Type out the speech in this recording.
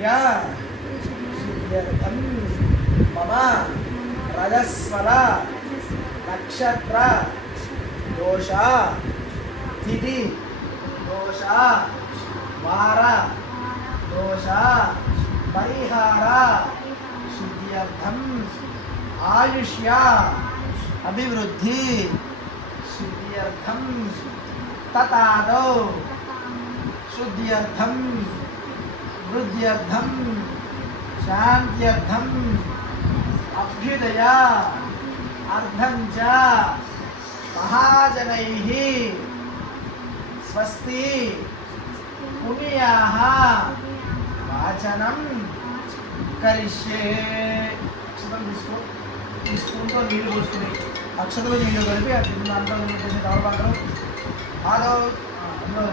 పూజया सिद्ध्यर्थं मम रजस्वल नक्षत्र दोष तिथि दोष वार दोष परिहार सिद्ध्यर्थं आयुष्य अभिवृद्धि सिद्ध्यर्थं ततादौ शुद्ध्यर्थं वृद्ध्यर्थं शान्त्यर्थं अभ्युदय अर्थं च महाजनैः स्वस्ति पुण्याः वाचनं करिष्ये అక్షతలు తీసుకుంటూ నీళ్ళు పోసుకుని అక్షతలు నీళ్ళు కలిపి దాంట్లో తమలపాకులు ఆదో అందులో